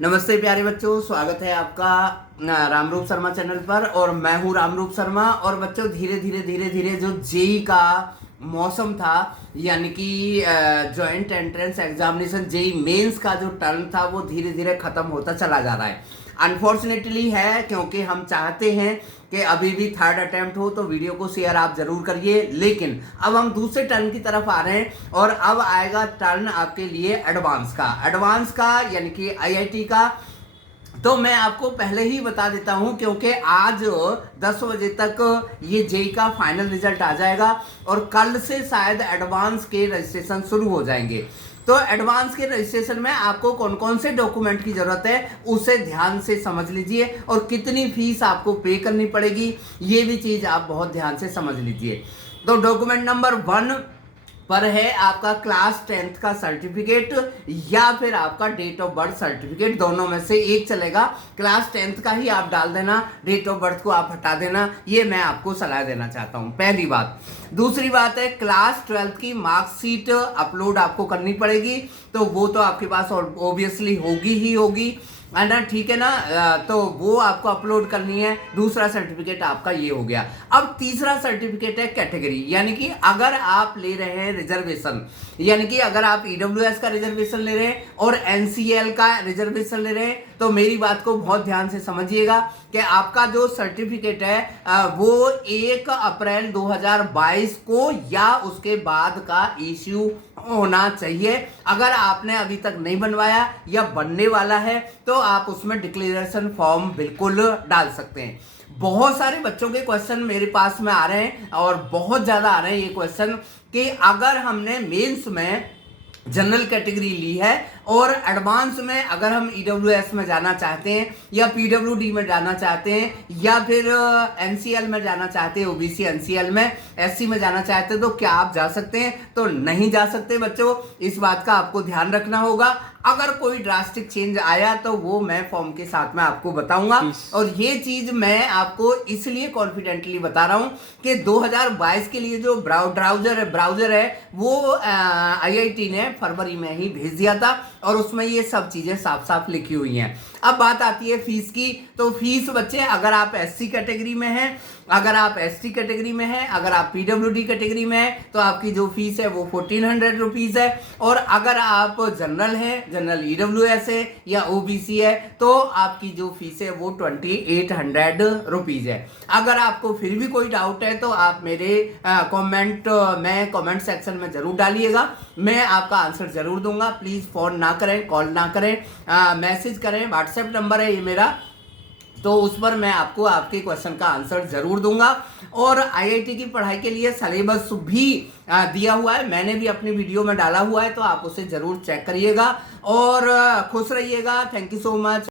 नमस्ते प्यारे बच्चों, स्वागत है आपका रामरूप शर्मा चैनल पर। और मैं हूँ रामरूप शर्मा। और बच्चों धीरे धीरे जो जेई का मौसम था, यानी कि joint entrance examination JEE mains का जो टर्न था वो धीरे धीरे खत्म होता चला जा रहा है। अनफॉर्चुनेटली है, क्योंकि हम चाहते हैं कि अभी भी थर्ड अटेम्प्ट हो, तो वीडियो को शेयर आप जरूर करिए। लेकिन अब हम दूसरे टर्न की तरफ आ रहे हैं और अब आएगा टर्न आपके लिए एडवांस का यानी कि आईआईटी का। तो मैं आपको पहले ही बता देता हूं, क्योंकि आज 10 बजे तक ये जेई का फाइनल रिजल्ट आ जाएगा और कल से शायद एडवांस के रजिस्ट्रेशन शुरू हो जाएंगे। तो एडवांस के रजिस्ट्रेशन में आपको कौन कौन से डॉक्यूमेंट की जरूरत है उसे ध्यान से समझ लीजिए, और कितनी फीस आपको पे करनी पड़ेगी ये भी चीज आप बहुत ध्यान से समझ लीजिए। तो डॉक्यूमेंट नंबर 1 पर है आपका क्लास 10th का सर्टिफिकेट या फिर आपका डेट ऑफ बर्थ सर्टिफिकेट, दोनों में से एक चलेगा। क्लास 10th का ही आप डाल देना, डेट ऑफ बर्थ को आप हटा देना, ये मैं आपको सलाह देना चाहता हूं, पहली बात। दूसरी बात है, क्लास 12th की मार्कशीट अपलोड आपको करनी पड़ेगी, तो वो तो आपके पास ऑब्वियसली होगी ही होगी, है ना, ठीक है ना। तो वो आपको अपलोड करनी है। दूसरा सर्टिफिकेट आपका ये हो गया। अब तीसरा सर्टिफिकेट है कैटेगरी, यानी कि अगर आप ले रहे हैं रिजर्वेशन, यानी कि अगर आप ईडब्ल्यूएस का रिजर्वेशन ले रहे हैं और एनसीएल का रिजर्वेशन ले रहे हैं, तो मेरी बात को बहुत ध्यान से समझिएगा कि आपका जो सर्टिफिकेट है वो 1 अप्रैल 2022 को या उसके बाद का इश्यू होना चाहिए। अगर आपने अभी तक नहीं बनवाया या बनने वाला है तो आप उसमें डिक्लेरेशन फॉर्म बिल्कुल डाल सकते हैं। बहुत सारे बच्चों के क्वेश्चन मेरे पास में आ रहे हैं और बहुत ज्यादा आ रहे हैं ये क्वेश्चन कि अगर हमने मेंस में जनरल कैटेगरी ली है और एडवांस में अगर हम ईडब्ल्यूएस में जाना चाहते हैं या पीडब्ल्यूडी में जाना चाहते हैं या फिर एनसीएल में जाना चाहते हैं, ओबीसी एनसीएल में, एससी में जाना चाहते हैं, तो क्या आप जा सकते हैं? तो नहीं जा सकते बच्चों, इस बात का आपको ध्यान रखना होगा। अगर कोई ड्रास्टिक चेंज आया तो वो मैं फॉर्म के साथ में आपको बताऊंगा। और ये चीज मैं आपको इसलिए कॉन्फिडेंटली बता रहा हूं कि 2022 के लिए जो ब्राउजर है वो आईआईटी ने फरवरी में ही भेज दिया था और उसमें ये सब चीजें साफ साफ लिखी हुई हैं। अब बात आती है फीस की। तो फीस बच्चे, अगर आप एससी कैटेगरी में हैं, अगर आप एसटी कैटेगरी में हैं, अगर आप पीडब्ल्यूडी कैटेगरी में हैं, तो आपकी जो फीस है वो 1400 रुपीज है। और अगर आप जनरल हैं, जनरल ईडब्ल्यूएस है या ओबीसी है, तो आपकी जो फीस है वो 2800 रुपीज है। अगर आपको फिर भी कोई डाउट है तो आप मेरे कमेंट सेक्शन में जरूर डालिएगा, मैं आपका आंसर जरूर दूंगा। प्लीज फोन ना करें, कॉल ना करें, मैसेज करें। व्हाट्सएप नंबर है ये मेरा, तो उस पर मैं आपको आपके क्वेश्चन का आंसर जरूर दूंगा। और आईआईटी की पढ़ाई के लिए सिलेबस भी दिया हुआ है, मैंने भी अपनी वीडियो में डाला हुआ है, तो आप उसे जरूर चेक करिएगा और खुश रहिएगा। Thank you so much.